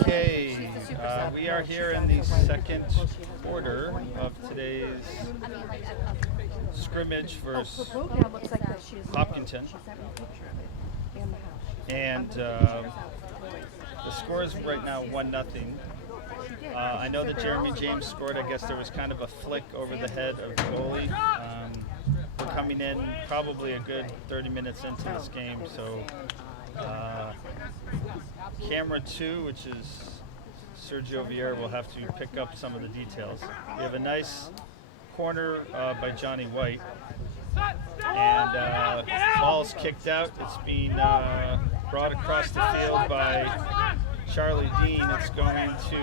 Okay, we are here in the second quarter of today's scrimmage versus Hopkinton. And the score is right now 1-0. I know that Jeremy James scored. I guess there was kind of a flick over the head of the goalie. We're coming in probably a good 30 minutes into this game, so camera 2, which is Sergio Vieira, will have to pick up some of the details. We have a nice corner by Johnny White, and ball's kicked out. It's being brought across the field by Charlie Dean. It's going to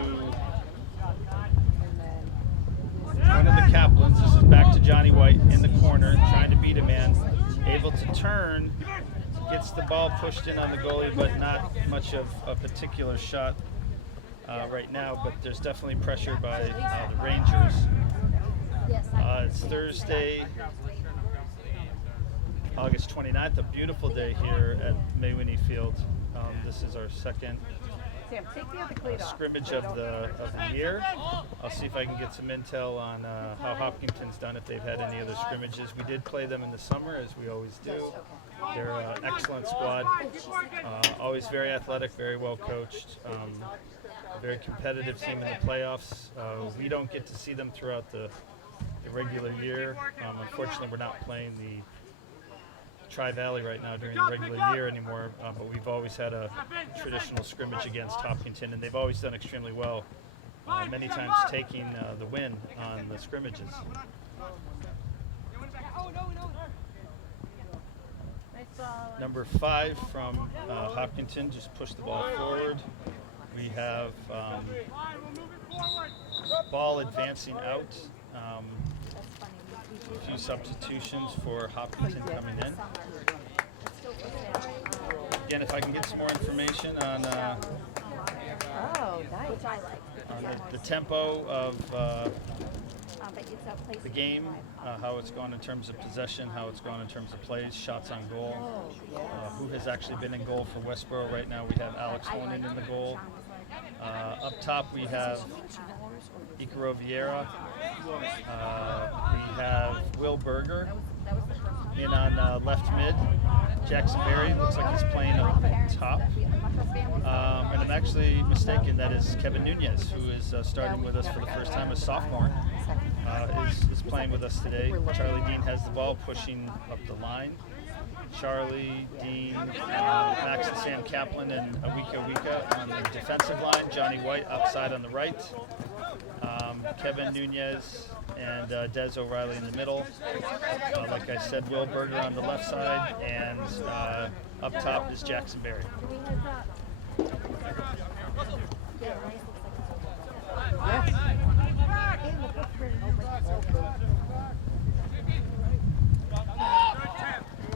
one of the Kaplans. This is back to Johnny White in the corner, trying to beat a man, able to turn, gets the ball pushed in on the goalie, but not much of a particular shot right now, but there's definitely pressure by the Rangers. It's Thursday, August 29th, a beautiful day here at Maywinnie Field. This is our second scrimmage of the year. I'll see if I can get some intel on how Hopkinton's done, if they've had any other scrimmages. We did play them in the summer, as we always do. They're an excellent squad, always very athletic, very well coached, very competitive team in the playoffs. We don't get to see them throughout the regular year. Unfortunately, we're not playing the Tri-Valley right now during the regular year anymore, but we've always had a traditional scrimmage against Hopkinton, and they've always done extremely well, many times taking the win on the scrimmages. Number 5 from Hopkinton just pushed the ball forward. We have ball advancing out. A few substitutions for Hopkinton coming in. Again, if I can get some more information on the tempo of the game, how it's gone in terms of possession, how it's gone in terms of plays, shots on goal, who has actually been in goal for Westborough right now. We have Alex Honan in the goal. Up top we have Icaro Vieira. We have Will Berger in on left mid. Jackson Berry looks like he's playing up top. And I'm actually mistaken, that is Kevin Nunez, who is starting with us for the first time as sophomore, is playing with us today. Charlie Dean has the ball, pushing up the line. Charlie, Dean, Max and Sam Kaplan, and Awika on the defensive line. Johnny White outside on the right. Kevin Nunez and Des O'Reilly in the middle. Like I said, Will Berger on the left side, and up top is Jackson Berry.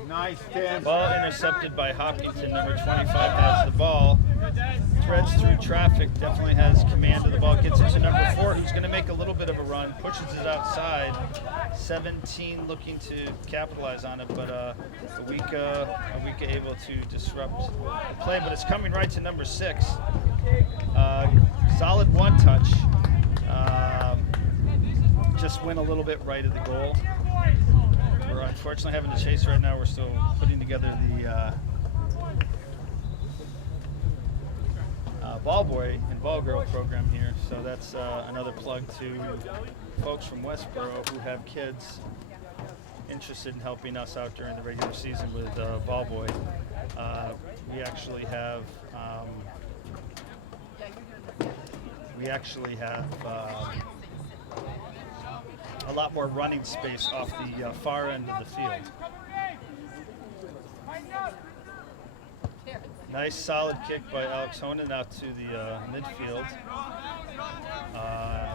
Nice, Tim. Ball intercepted by Hopkinton. Number 25 has the ball. Threads through traffic, definitely has command of the ball. Gets it to number 4, who's going to make a little bit of a run. Pushes it outside. 17 looking to capitalize on it, but Awika able to disrupt the play. But it's coming right to number 6. Solid one-touch. Just went a little bit right of the goal. We're unfortunately having to chase right now. We're still putting together the ball boy and ball girl program here. So that's another plug to folks from Westborough who have kids interested in helping us out during the regular season with ball boy. We actually have a lot more running space off the far end of the field. Nice solid kick by Alex Honan out to the midfield.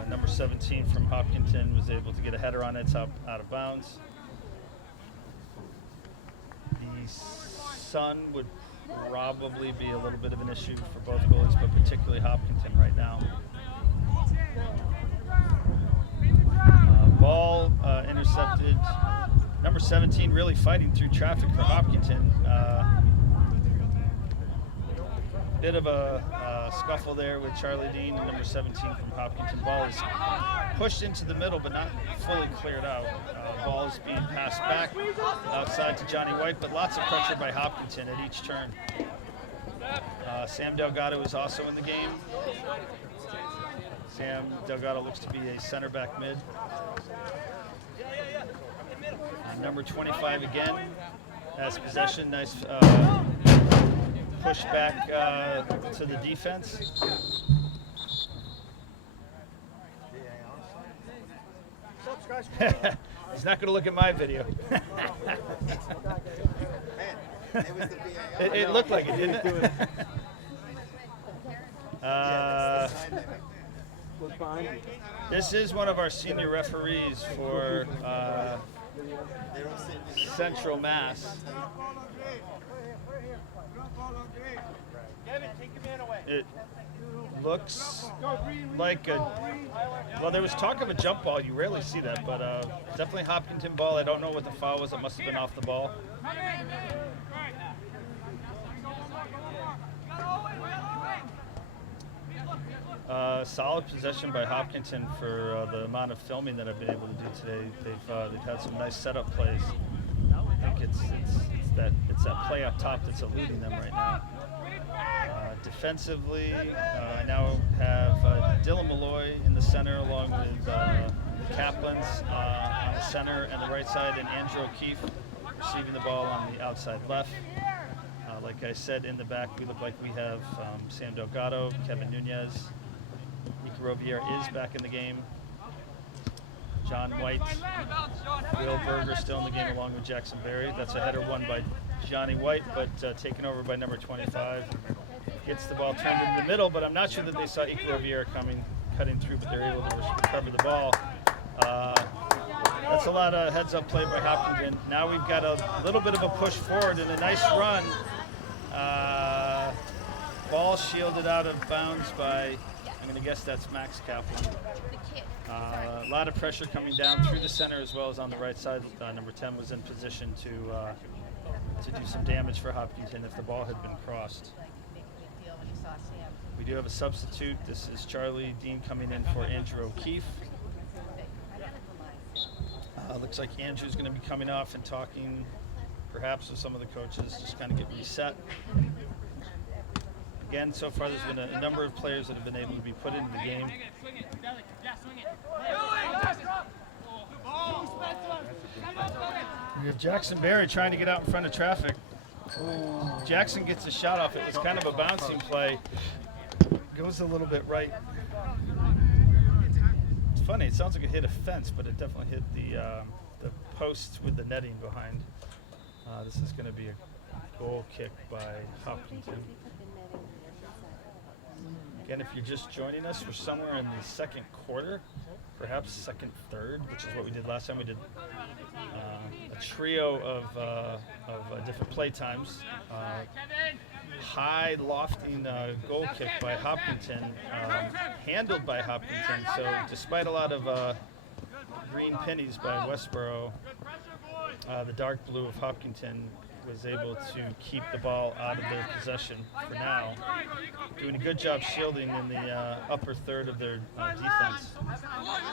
Number 17 from Hopkinton was able to get a header on it. It's out of bounds. The sun would probably be a little bit of an issue for both goalies, but particularly Hopkinton right now. Ball intercepted. Number 17 really fighting through traffic for Hopkinton. Bit of a scuffle there with Charlie Dean, number 17 from Hopkinton. Ball is pushed into the middle, but not fully cleared out. Ball is being passed back outside to Johnny White, but lots of pressure by Hopkinton at each turn. Sam Delgado is also in the game. Sam Delgado looks to be a center back mid. Number 25 again has possession. Nice push back to the defense. He's not going to look at my video. It looked like it, didn't it? This is one of our senior referees for Central Mass. It looks like well, there was talk of a jump ball. You rarely see that, but definitely Hopkinton ball. I don't know what the foul was. It must have been off the ball. Solid possession by Hopkinton for the amount of filming that I've been able to do today. They've had some nice setup plays. I think it's that play up top that's eluding them right now. Defensively, I now have Dylan Malloy in the center along with Kaplan's on the center and the right side, and Andrew O'Keefe receiving the ball on the outside left. Like I said, in the back, we look like we have Sam Delgado, Kevin Nunez. Nico Roviera is back in the game. John White, Will Berger still in the game along with Jackson Berry. That's a header won by Johnny White, but taken over by number 25. Gets the ball turned in the middle, but I'm not sure that they saw Nico Roviera cutting through, but they're able to recover the ball. That's a lot of heads-up play by Hopkinton. Now we've got a little bit of a push forward and a nice run. Ball shielded out of bounds by, I'm going to guess that's Max Kaplan. A lot of pressure coming down through the center as well as on the right side. Number 10 was in position to do some damage for Hopkinton if the ball had been crossed. We do have a substitute. This is Charlie Dean coming in for Andrew O'Keefe. Looks like Andrew's going to be coming off and talking perhaps with some of the coaches, just kind of get reset. Again, so far there's been a number of players that have been able to be put into the game. We have Jackson Berry trying to get out in front of traffic. Ooh, Jackson gets a shot off it. It's kind of a bouncing play. Goes a little bit right. It's funny, it sounds like it hit a fence, but it definitely hit the post with the netting behind. This is going to be a goal kick by Hopkinton. Again, if you're just joining us, we're somewhere in the second quarter, perhaps second third, which is what we did last time. We did a trio of different play times. High lofting goal kick by Hopkinton, handled by Hopkinton. So despite a lot of green pennies by Westborough, the dark blue of Hopkinton was able to keep the ball out of their possession for now. Doing a good job shielding in the upper third of their defense.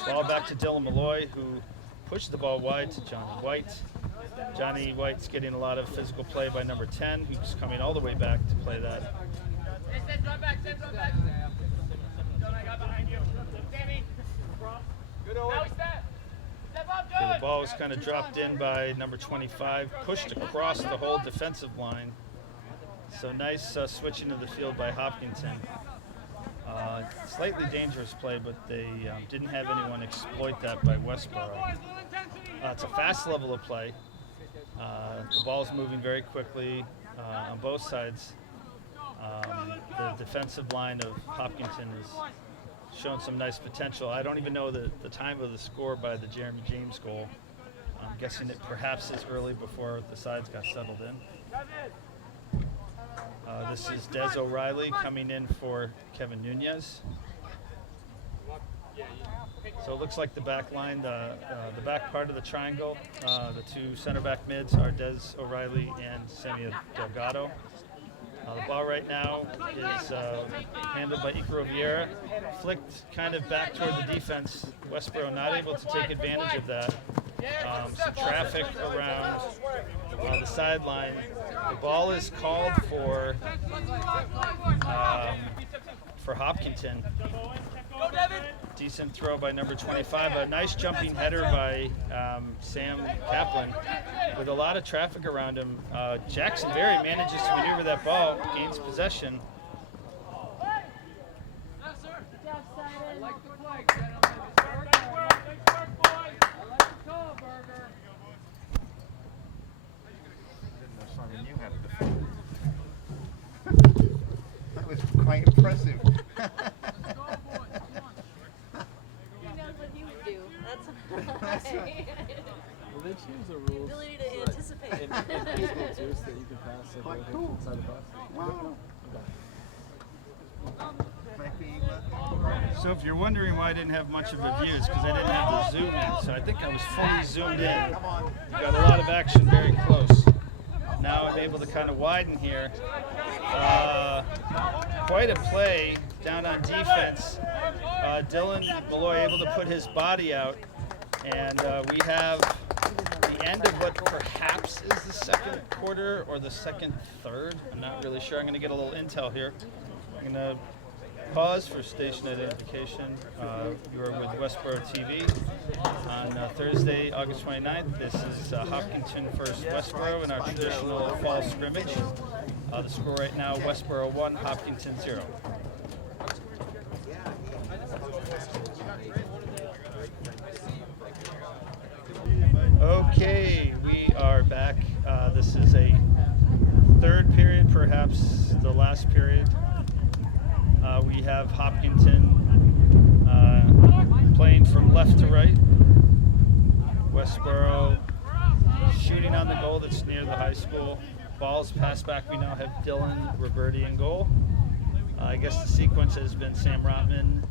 Ball back to Dylan Malloy, who pushed the ball wide to Johnny White. Johnny White's getting a lot of physical play by number 10, who's coming all the way back to play that. Okay, the ball was kind of dropped in by number 25, pushed across the whole defensive line. So nice switching of the field by Hopkinton. Slightly dangerous play, but they didn't have anyone exploit that by Westborough. It's a fast level of play. The ball's moving very quickly on both sides. The defensive line of Hopkinton is shown some nice potential. I don't even know the time of the score by the Jeremy James goal. I'm guessing it perhaps is early before the sides got settled in. This is Des O'Reilly coming in for Kevin Nunez. So it looks like the back line, the back part of the triangle, the two center back mids are Des O'Reilly and Samuel Delgado. The ball right now is handled by Icaro Vieira, flicked kind of back toward the defense. Westborough not able to take advantage of that. Some traffic around the sideline. The ball is called for Hopkinton. Decent throw by number 25. A nice jumping header by Sam Kaplan with a lot of traffic around him. Jackson Berry manages to maneuver that ball, gains possession. That was quite impressive. Well, they changed the rules. The ability to anticipate. In high school too, so that you can pass it Quite right cool. inside the box. Wow. So if you're wondering why I didn't have much of a view, it's because I didn't have the zoom in. So I think I was fully zoomed in. Got a lot of action very close. Now I'm able to kind of widen here. Quite a play down on defense. Dylan Malloy able to put his body out. And we have the end of what perhaps is the second quarter or the second third. I'm not really sure. I'm going to get a little intel here. I'm going to pause for station identification. You are with Westborough TV on Thursday, August 29th. This is Hopkinton versus Westborough in our traditional fall scrimmage. The score right now, Westborough 1, Hopkinton 0. Okay, we are back. This is a third period, perhaps the last period. We have Hopkinton playing from left to right. Westborough shooting on the goal that's near the high school. Ball's passed back. We now have Dylan Roberti in goal. I guess the sequence has been Sam Rotman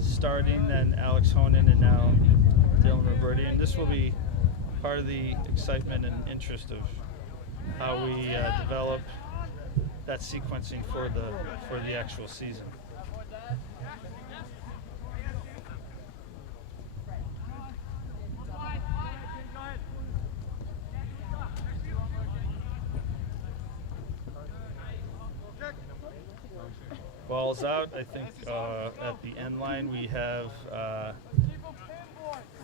starting, then Alex Honan, and now Dylan Roberti. And this will be part of the excitement and interest of how we develop that sequencing for the actual season. Ball's out. I think at the end line we have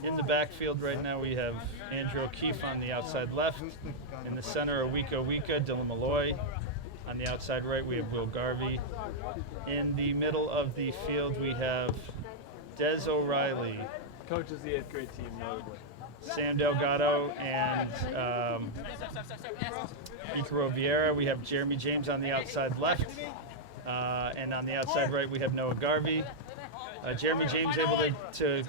in the backfield right now we have Andrew O'Keefe on the outside left. In the center, Awika Dylan Malloy. On the outside right, we have Will Garvey. In the middle of the field, we have Des O'Reilly. Coaches the 8th grade team, notably. Sam Delgado and Icaro Vieira. We have Jeremy James on the outside left. And on the outside right, we have Noah Garvey. Jeremy James able to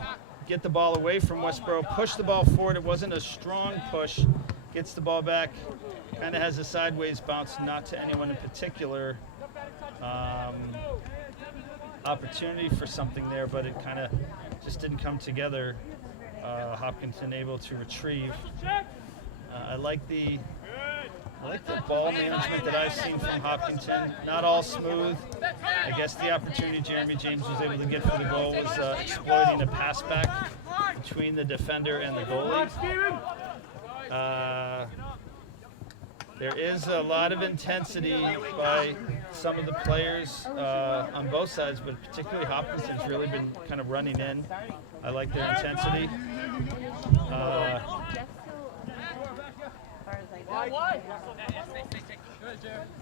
get the ball away from Westborough, push the ball forward. It wasn't a strong push. Gets the ball back, kind of has a sideways bounce, not to anyone in particular. Opportunity for something there, but it kind of just didn't come together. Hopkinton able to retrieve. I like the ball management that I've seen from Hopkinton. Not all smooth. I guess the opportunity Jeremy James was able to get for the goal was exploiting a pass back between the defender and the goalie. There is a lot of intensity by some of the players on both sides, but particularly Hopkinton's really been kind of running in. I like their intensity.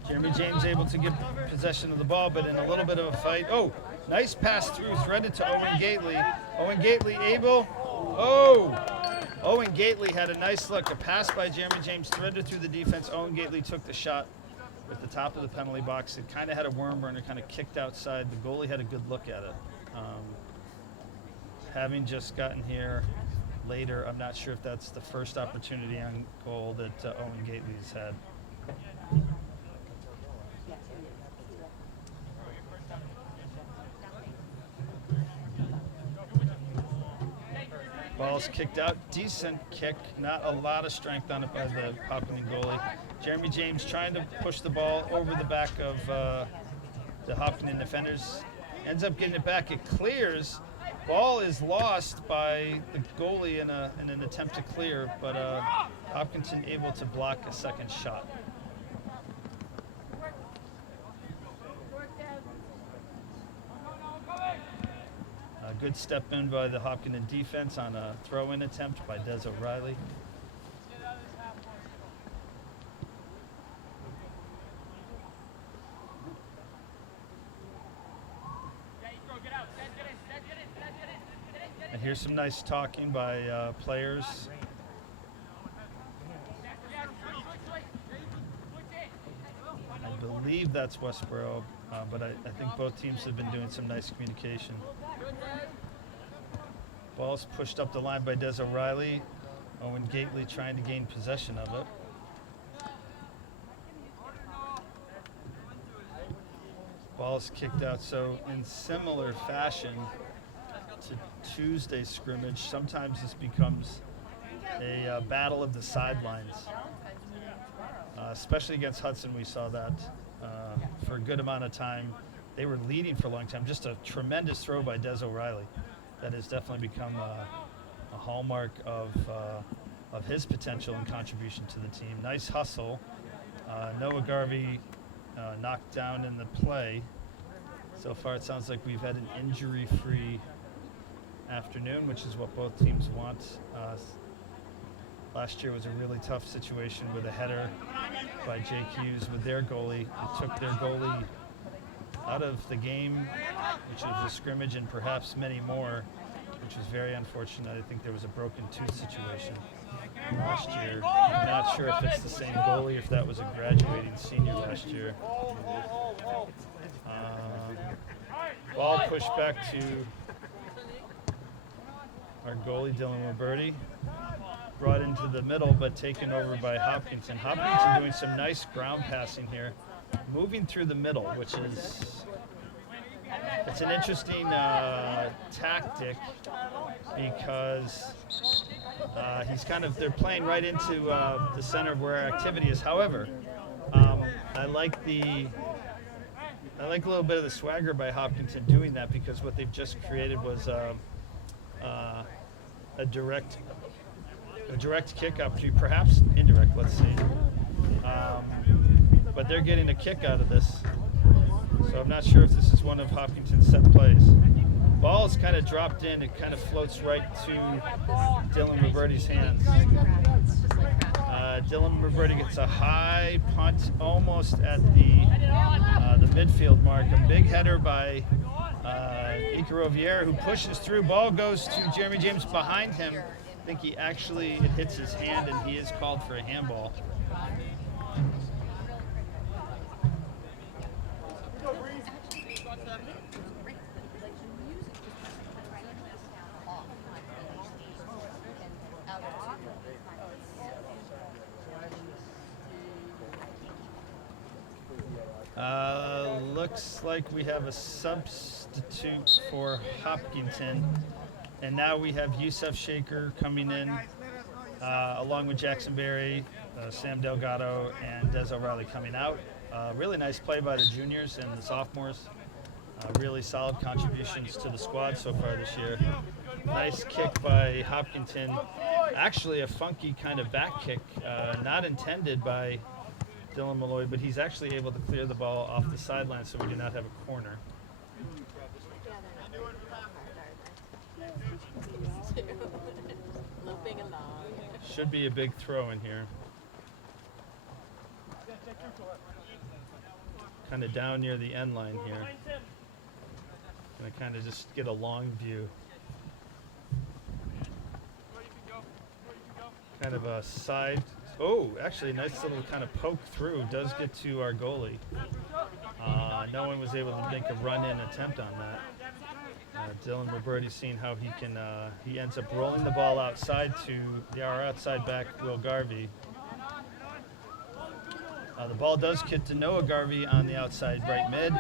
Jeremy James able to get possession of the ball, but in a little bit of a fight. Oh, nice pass through, threaded to Owen Gately. Owen Gately able. Oh! Owen Gately had a nice look. A pass by Jeremy James threaded through the defense. Owen Gately took the shot at the top of the penalty box. It kind of had a worm burner, kind of kicked outside. The goalie had a good look at it. Having just gotten here later, I'm not sure if that's the first opportunity on goal that Owen Gately's had. Ball's kicked out. Decent kick. Not a lot of strength on it by the Hopkinton goalie. Jeremy James trying to push the ball over the back of the Hopkinton defenders. Ends up getting it back. It clears. Ball is lost by the goalie in an attempt to clear, but Hopkinton able to block a second shot. A good step in by the Hopkinton defense on a throw-in attempt by Des O'Reilly. And here's some nice talking by players. I believe that's Westborough, but I think both teams have been doing some nice communication. Ball's pushed up the line by Des O'Reilly. Owen Gately trying to gain possession of it. Ball's kicked out. So in similar fashion to Tuesday's scrimmage, sometimes this becomes a battle of the sidelines. Especially against Hudson, we saw that for a good amount of time. They were leading for a long time. Just a tremendous throw by Des O'Reilly. That has definitely become a hallmark of his potential and contribution to the team. Nice hustle. Noah Garvey knocked down in the play. So far it sounds like we've had an injury-free afternoon, which is what both teams want. Last year was a really tough situation with a header by Jake Hughes with their goalie. It took their goalie out of the game, which was a scrimmage and perhaps many more, which was very unfortunate. I think there was a broken tooth situation last year. I'm not sure if it's the same goalie, if that was a graduating senior last year. Ball pushed back to our goalie, Dylan Roberti. Brought into the middle, but taken over by Hopkinton. Hopkinton doing some nice ground passing here, moving through the middle, which is it's an interesting tactic because they're playing right into the center of where our activity is. However, I like a little bit of the swagger by Hopkinton doing that, because what they've just created was a direct kick up to, perhaps indirect, let's see. But they're getting a kick out of this. So I'm not sure if this is one of Hopkinton's set plays. Ball is kind of dropped in. It kind of floats right to Dylan Roberti's hands. Dylan Roberti gets a high punt almost at the midfield mark. A big header by Icaro Vieira, who pushes through. Ball goes to Jeremy James behind him. I think it hits his hand, and he is called for a handball. Looks like we have a substitute for Hopkinton. And now we have Yusuf Shaker coming in, along with Jackson Berry, Sam Delgado, and Des O'Reilly coming out. Really nice play by the juniors and the sophomores. Really solid contributions to the squad so far this year. Nice kick by Hopkinton. Actually a funky kind of back kick, not intended by Dylan Malloy, but he's actually able to clear the ball off the sideline, so we do not have a corner. Should be a big throw in here. Kind of down near the end line here. Gonna kind of just get a long view. Kind of a side. Oh, actually, nice little kind of poke through. Does get to our goalie. No one was able to make a run-in attempt on that. Dylan Roberti seeing how he ends up rolling the ball outside to our outside back, Will Garvey. The ball does get to Noah Garvey on the outside right mid.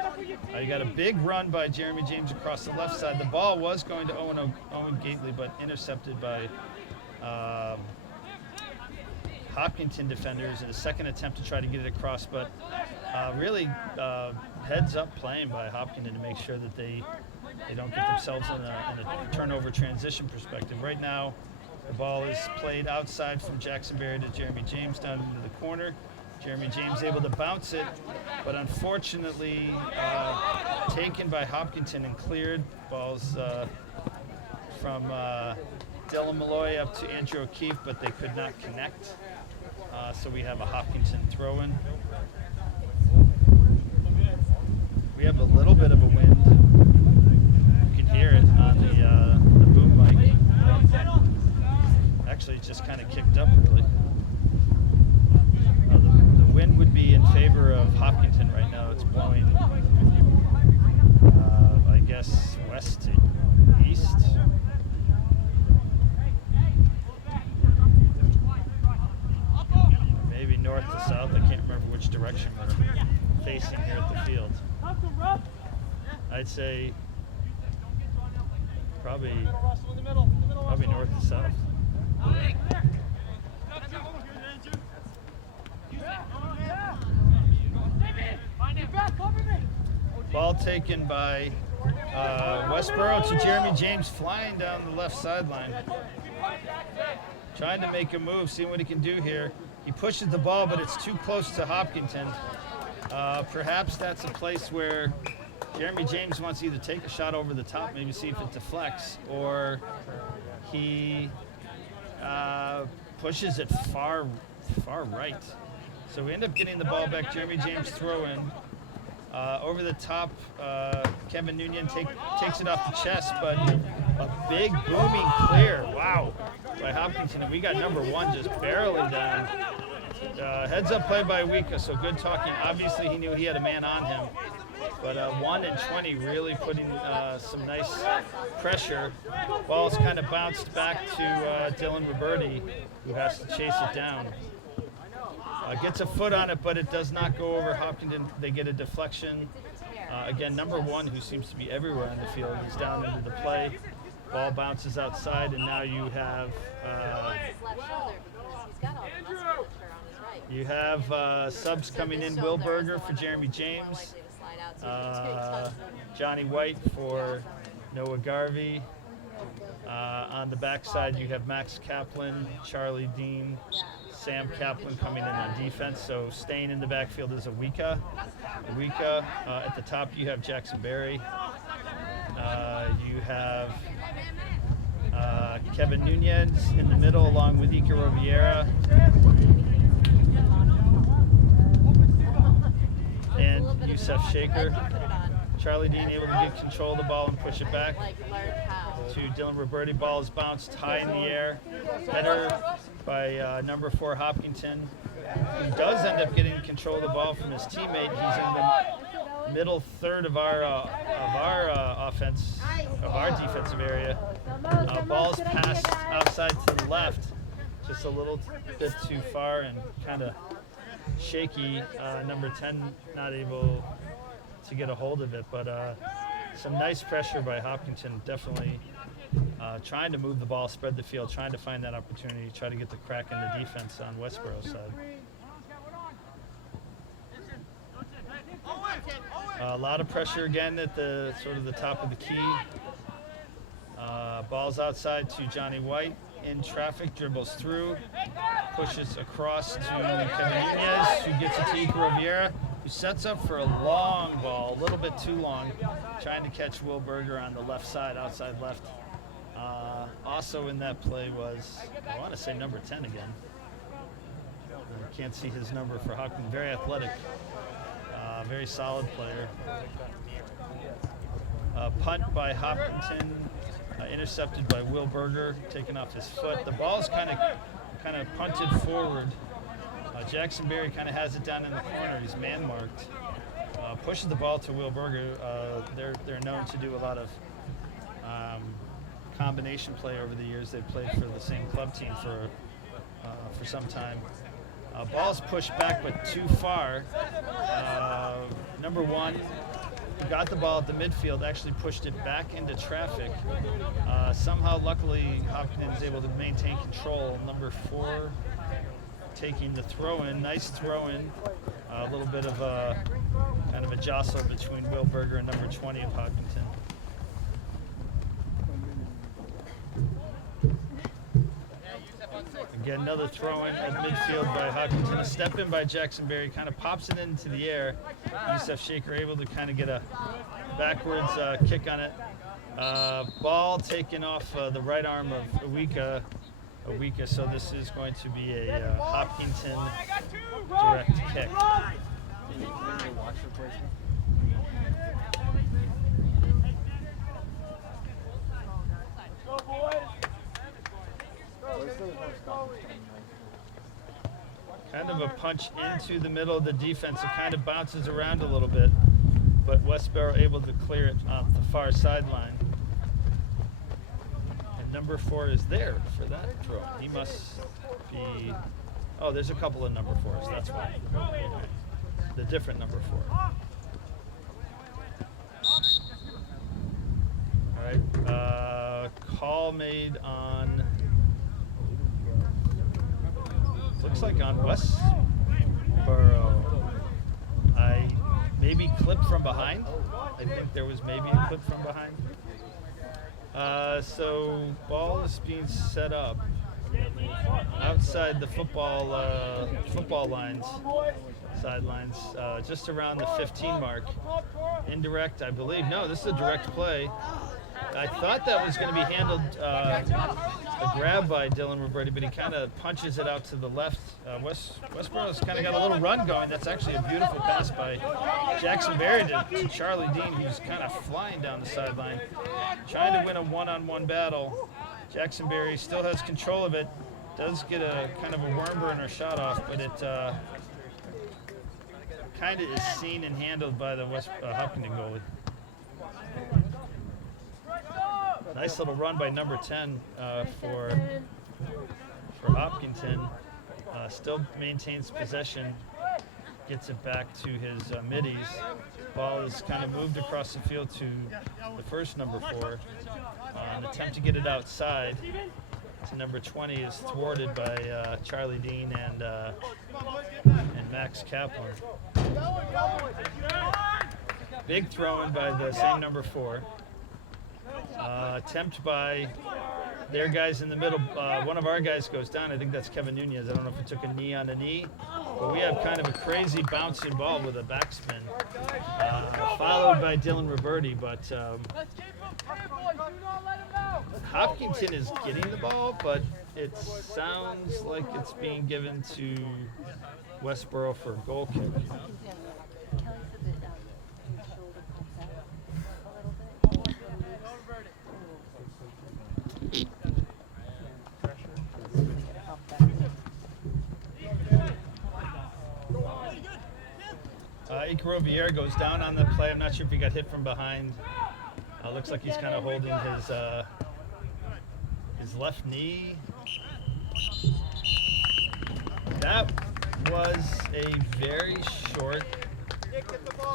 You got a big run by Jeremy James across the left side. The ball was going to Owen Gately, but intercepted by Hopkinton defenders in a second attempt to try to get it across, but really heads up playing by Hopkinton to make sure that they don't get themselves in a turnover transition perspective. Right now, the ball is played outside from Jackson Berry to Jeremy James down into the corner. Jeremy James able to bounce it, but unfortunately taken by Hopkinton and cleared. Balls from Dylan Malloy up to Andrew O'Keefe, but they could not connect. So we have a Hopkinton throw-in. We have a little bit of a wind. You can hear it on the boom mic. Actually, it just kind of kicked up, really. The wind would be in favor of Hopkinton right now. It's blowing, I guess, west to east. Maybe north to south. I can't remember which direction we're facing here at the field. I'd say probably north to south. Ball taken by Westborough to Jeremy James, flying down the left sideline. Trying to make a move, seeing what he can do here. He pushes the ball, but it's too close to Hopkinton. Perhaps that's a place where Jeremy James wants to either take a shot over the top, maybe see if it deflects, or he pushes it far right. So we end up getting the ball back. Jeremy James throw in. Over the top, Kevin Nunez takes it off the chest, but a big booming clear. Wow, by Hopkinton. And we got number one just barely down. Heads up play by Wika, so good talking. Obviously, he knew he had a man on him. But 1 and 20 really putting some nice pressure. Ball's kind of bounced back to Dylan Roberti, who has to chase it down. Gets a foot on it, but it does not go over Hopkinton. They get a deflection. Again, number one, who seems to be everywhere on the field, is down into the play. Ball bounces outside, and now you have subs coming in. Will Berger for Jeremy James. Johnny White for Noah Garvey. On the backside, you have Max Kaplan, Charlie Dean, Sam Kaplan coming in on defense. So staying in the backfield is Wika. At the top, you have Jackson Berry. You have Kevin Nunez in the middle, along with Ika Riviera. And Youssef Shaker. Charlie Dean able to get control of the ball and push it back to Dylan Roberti. Ball is bounced high in the air. Header by number 4 Hopkinton, who does end up getting control of the ball from his teammate. He's in the middle third of our defensive area. Ball's passed outside to the left, just a little bit too far and kind of shaky. Number 10 not able to get a hold of it, but some nice pressure by Hopkinton, definitely trying to move the ball, spread the field, trying to find that opportunity, try to get the crack in the defense on Westborough's side. A lot of pressure again at the sort of the top of the key. Ball's outside to Johnny White, in traffic, dribbles through, pushes across to Kevin Nunez, who gets it to Ika Riviera, who sets up for a long ball, a little bit too long, trying to catch Will Berger on the left side, outside left. Also in that play was, I want to say number 10 again. I can't see his number for Hopkinton. Very athletic, very solid player. Punt by Hopkinton, intercepted by Will Berger, taken off his foot. The ball's kind of punted forward. Jackson Berry kind of has it down in the corner. He's man marked. Pushes the ball to Will Berger. They're known to do a lot of combination play over the years. They've played for the same club team for some time. Ball's pushed back, but too far. Number 1, who got the ball at the midfield, actually pushed it back into traffic. Somehow, luckily, Hopkins is able to maintain control. Number 4, taking the throw-in. Nice throw-in. A little bit of a kind of a jostle between Will Berger and number 20 of Hopkinton. Again, another throw-in at midfield by Hopkinton. A step in by Jackson Berry, kind of pops it into the air. Yusef Shaker able to kind of get a backwards kick on it. Ball taken off the right arm of Awika, so this is going to be a Hopkinton direct kick. Watch replacement. Kind of a punch into the middle of the defense. It kind of bounces around a little bit, but Westborough able to clear it off the far sideline. And number 4 is there for that throw. He must be. Oh, there's a couple of number 4s. That's why. The different number 4. All right. Call made on. Looks like on Westborough. I maybe clipped from behind. I think there was maybe a clip from behind. So ball is being set up outside the football lines, sidelines, just around the 15 mark. Indirect, I believe. No, this is a direct play. I thought that was going to be handled a grab by Dylan Roberti, but he kind of punches it out to the left. Westborough's kind of got a little run going. That's actually a beautiful pass by Jackson Berry to Charlie Dean, who's kind of flying down the sideline, trying to win a one-on-one battle. Jackson Berry still has control of it. Does get a kind of a worm burner shot off, but it kind of is seen and handled by the Hopkinton goalie. Nice little run by number 10 for Hopkinton. Still maintains possession, gets it back to his middies. Ball is kind of moved across the field to the first number 4. An attempt to get it outside to number 20 is thwarted by Charlie Dean and Max Kaplan. Big throw in by the same number 4. Attempt by their guys in the middle. One of our guys goes down. I think that's Kevin Nunez. I don't know if it took a knee on a knee, but we have kind of a crazy bouncing ball with a backspin, followed by Dylan Roberti. But Hopkinton is getting the ball, but it sounds like it's being given to Westborough for a goal kick. Icaro Vieira goes down on the play. I'm not sure if he got hit from behind. Looks like he's kind of holding his left knee. That was a very short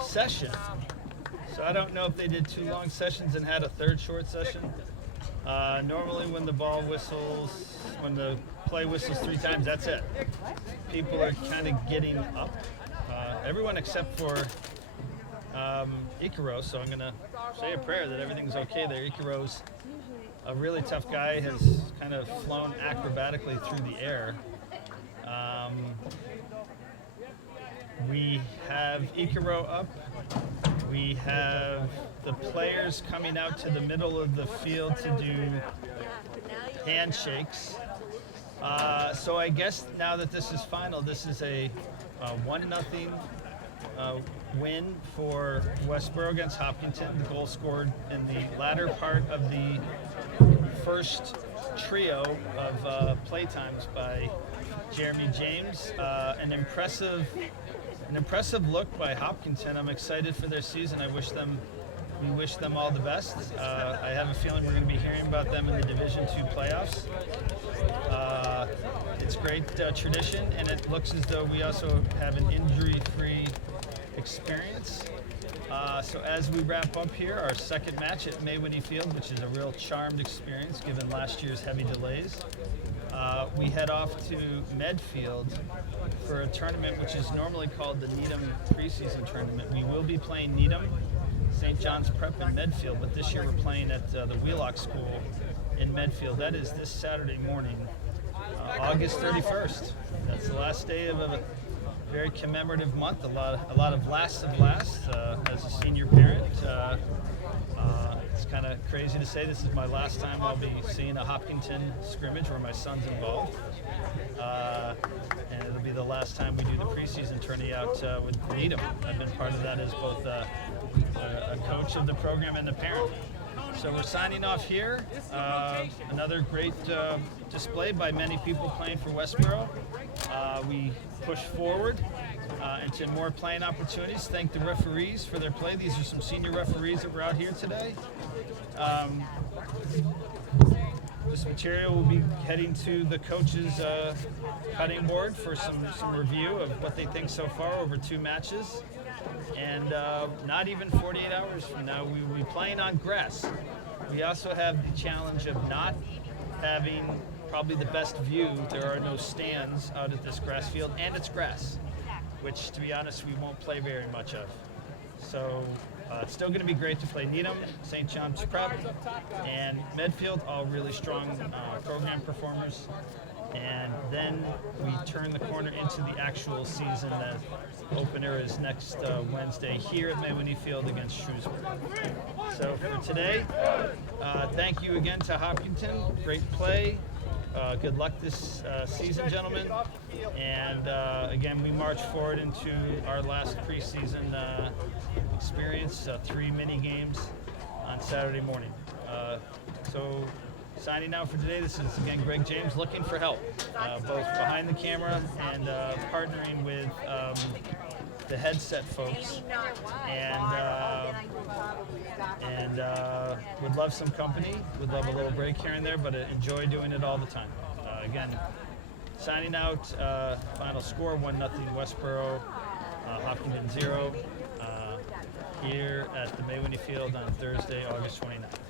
session. So I don't know if they did 2 long sessions and had a third short session. Normally when the ball whistles, when the play whistles 3 times, that's it. People are kind of getting up. Everyone except for Icaro, so I'm going to say a prayer that everything's okay there. Icaro's a really tough guy, has kind of flown acrobatically through the air. We have Icaro up. We have the players coming out to the middle of the field to do handshakes. So I guess now that this is final, this is a 1-0 win for Westborough against Hopkinton. The goal scored in the latter part of the first trio of playtimes by Jeremy James. An impressive look by Hopkinton. I'm excited for their season. We wish them all the best. I have a feeling we're going to be hearing about them in the Division II playoffs. It's great tradition, and it looks as though we also have an injury-free experience. So as we wrap up here, our second match at Maywoody Field, which is a real charmed experience given last year's heavy delays. we head off to Medfield for a tournament which is normally called the Needham preseason tournament. We will be playing Needham, St. John's Prep in Medfield, but this year we're playing at the Wheelock School in Medfield. That is this Saturday morning, August 31st. That's the last day of a very commemorative month. A lot of lasts of last. As a senior parent, it's kind of crazy to say this is my last time I'll be seeing a Hopkinton scrimmage where my son's involved. And it'll be the last time we do the preseason tourney out with Needham. I've been part of that as both a coach of the program and a parent. So we're signing off here. Another great display by many people playing for Westborough. We push forward into more playing opportunities. Thank the referees for their play. These are some senior referees that were out here today. This material will be heading to the coaches' cutting board for some review of what they think so far over 2 matches. And not even 48 hours from now, we will be playing on grass. We also have the challenge of not having probably the best view. There are no stands out at this grass field, and it's grass, which, to be honest, we won't play very much of. So it's still going to be great to play Needham, St. John's Prep, and Medfield, all really strong program performers. And then we turn the corner into the actual season. The opener is next Wednesday here at Maywinnie Field against Shrewsbury. So for today, thank you again to Hopkinton. Great play. Good luck this season, gentlemen. And again, we march forward into our last preseason experience, 3 mini games on Saturday morning. So signing out for today, this is again Greg James looking for help, both behind the camera and partnering with the headset folks, and would love some company, would love a little break here and there, but enjoy doing it all the time. Again, signing out, final score 1-0 Westborough, Hopkinton 0, here at the Maywinnie Field on Thursday, August 29th.